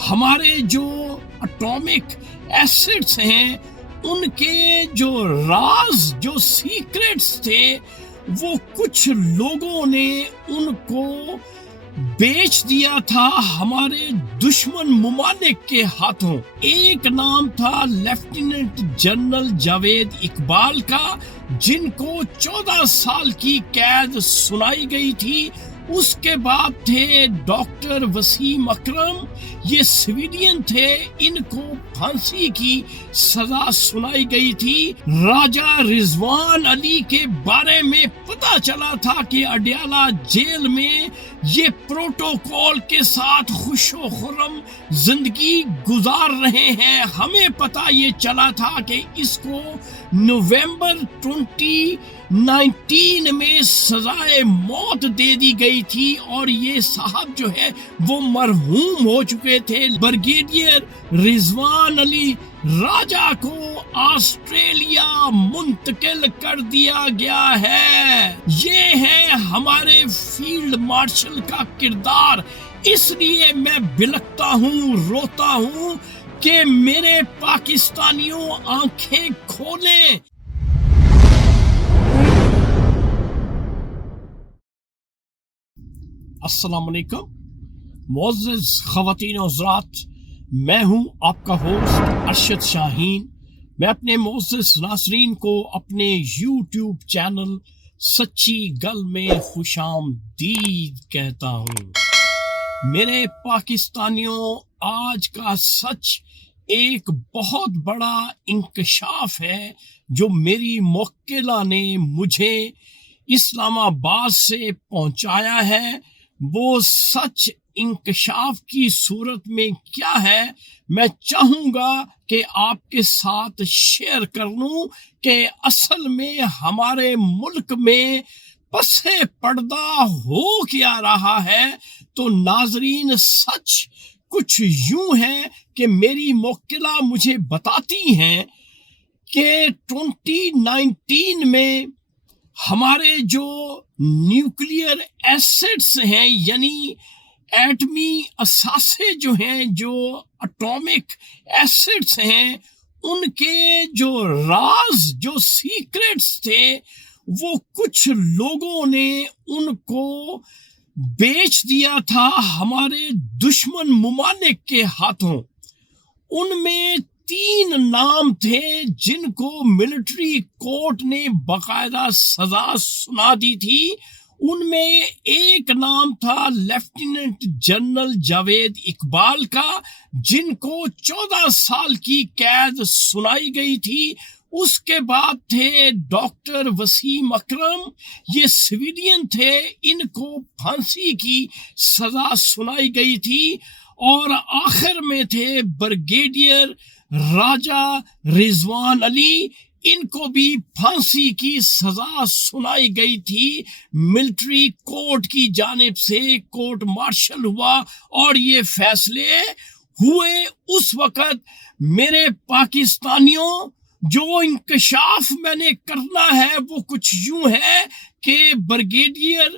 ہمارے جو atomic acids ہیں ان کے جو راز جو سیکرٹس تھے وہ کچھ لوگوں نے ان کو بیچ دیا تھا ہمارے دشمن ممالک کے ہاتھوں۔ ایک نام تھا لیفٹیننٹ جنرل جاوید اقبال کا، جن کو 14 سال کی قید سنائی گئی تھی۔ اس کے بعد تھے ڈاکٹر وسیم اکرم، یہ سویلین تھے، ان کو پھانسی کی سزا سنائی گئی تھی۔ راجہ رضوان علی کے بارے میں پتہ چلا تھا کہ اڈیالہ جیل میں یہ پروٹوکول کے ساتھ خوش و خرم زندگی گزار رہے ہیں۔ ہمیں پتہ یہ چلا تھا کہ اس کو نومبر 2019 میں سزائے موت دے دی گئی تھی، اور یہ صاحب جو ہے وہ مرحوم ہو چکے تھے۔ بریگیڈیئر رضوان علی راجہ کو آسٹریلیا منتقل کر دیا گیا ہے۔ یہ ہے ہمارے فیلڈ مارشل کا کردار۔ اس لیے میں بلکتا ہوں، روتا ہوں کہ میرے پاکستانیوں آنکھیں کھولیں۔ السلام علیکم معزز خواتین و حضرات، میں ہوں آپ کا ہوسٹ ارشد شاہین۔ میں اپنے معزز ناظرین کو اپنے یوٹیوب چینل سچی گل میں خوش آمدید کہتا ہوں۔ میرے پاکستانیوں، آج کا سچ ایک بہت بڑا انکشاف ہے جو میری موکلہ نے مجھے اسلام آباد سے پہنچایا ہے۔ وہ سچ انکشاف کی صورت میں کیا ہے، میں چاہوں گا کہ آپ کے ساتھ شیئر کر لوں کہ اصل میں ہمارے ملک میں پس پردہ ہو کیا رہا ہے۔ تو ناظرین، سچ کچھ یوں ہے کہ میری موکلہ مجھے بتاتی ہیں کہ 2019 میں ہمارے جو نیوکلیئر ایسڈز ہیں، یعنی ایٹمی اثاثے جو ہیں، جو اٹامک ایسڈز ہیں، ان کے جو راز جو سیکرٹس تھے وہ کچھ لوگوں نے ان کو بیچ دیا تھا ہمارے دشمن ممالک کے ہاتھوں۔ ان میں 3 نام تھے جن کو ملٹری کورٹ نے باقاعدہ سزا سنا دی تھی۔ ان میں ایک نام تھا لیفٹیننٹ جنرل جاوید اقبال کا، جن کو 14 سال کی قید سنائی گئی تھی۔ اس کے بعد تھے ڈاکٹر وسیم اکرم، یہ سویلین تھے، ان کو پھانسی کی سزا سنائی گئی تھی۔ اور آخر میں تھے بریگیڈیئر راجہ رضوان علی، ان کو بھی پھانسی کی سزا سنائی گئی تھی۔ ملٹری کورٹ کی جانب سے کورٹ مارشل ہوا اور یہ فیصلے ہوئے۔ اس وقت میرے پاکستانیوں، جو انکشاف میں نے کرنا ہے وہ کچھ یوں ہے کہ بریگیڈیئر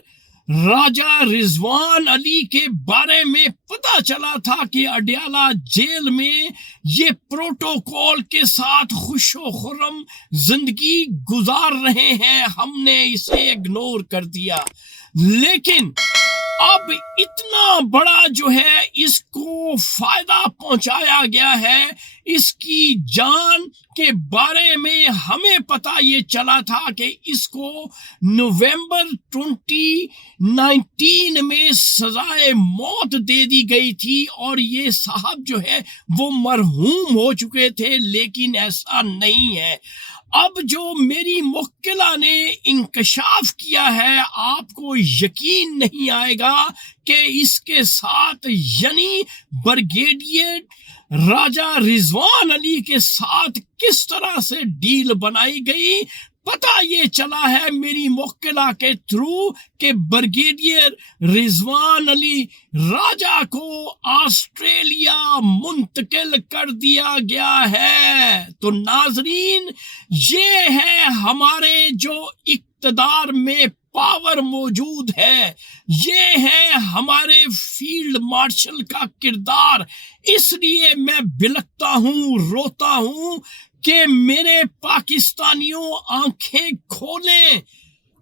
راجہ رضوان علی کے بارے میں پتہ چلا تھا کہ اڈیالہ جیل میں یہ پروٹوکول کے ساتھ خوش و خرم زندگی گزار رہے ہیں۔ ہم نے اسے اگنور کر دیا، لیکن اب اتنا بڑا جو ہے اس کو فائدہ پہنچایا گیا ہے، اس کی جان کے بارے میں ہمیں پتہ یہ چلا تھا کہ اس کو نومبر 2019 میں سزائے موت دے دی گئی تھی، اور یہ صاحب جو ہے وہ مرحوم ہو چکے تھے، لیکن ایسا نہیں ہے۔ اب جو میری موکلہ نے انکشاف کیا ہے، آپ کو یقین نہیں آئے گا کہ اس کے ساتھ، یعنی بریگیڈیئر راجہ رضوان علی کے ساتھ کس طرح سے ڈیل بنائی گئی۔ پتہ یہ چلا ہے میری موکلہ کے تھرو کہ بریگیڈیئر رضوان علی راجہ کو آسٹریلیا منتقل کر دیا گیا ہے۔ تو ناظرین، یہ ہے ہمارے جو اقتدار میں پاور موجود ہے، یہ ہے ہمارے فیلڈ مارشل کا کردار۔ اس لیے میں بلکتا ہوں، روتا ہوں کہ میرے پاکستانیوں آنکھیں کھولیں۔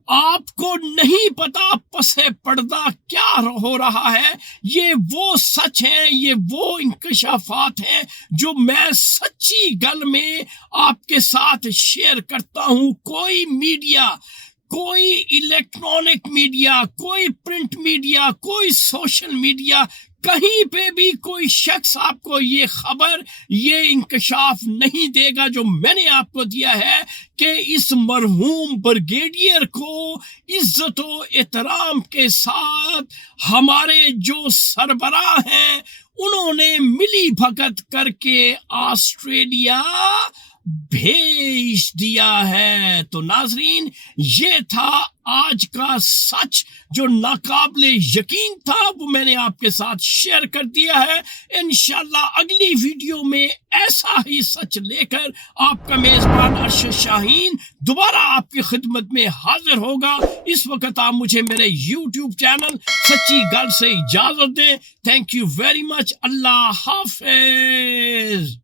آپ کو نہیں پتا پس پردہ کیا ہو رہا ہے۔ یہ وہ سچ ہیں، یہ وہ انکشافات ہیں جو میں سچی گل میں آپ کے ساتھ شیئر کرتا ہوں۔ کوئی میڈیا، کوئی الیکٹرانک میڈیا، کوئی پرنٹ میڈیا، کوئی سوشل میڈیا، کہیں پہ بھی کوئی شخص آپ کو یہ خبر، یہ انکشاف نہیں دے گا جو میں نے آپ کو دیا ہے کہ اس مرحوم بریگیڈیئر کو عزت و احترام کے ساتھ ہمارے جو سربراہ ہیں انہوں نے ملی بھگت کر کے آسٹریلیا بھیج دیا ہے۔ تو ناظرین، یہ تھا آج کا سچ جو ناقابل یقین تھا، وہ میں نے آپ کے ساتھ شیئر کر دیا ہے۔ انشاءاللہ اگلی ویڈیو میں ایسا ہی سچ لے کر آپ کا میزبان ارشد شاہین دوبارہ آپ کی خدمت میں حاضر ہوگا۔ اس وقت آپ مجھے میرے یوٹیوب چینل سچی گل سے اجازت دیں۔ Thank you very much. اللہ حافظ۔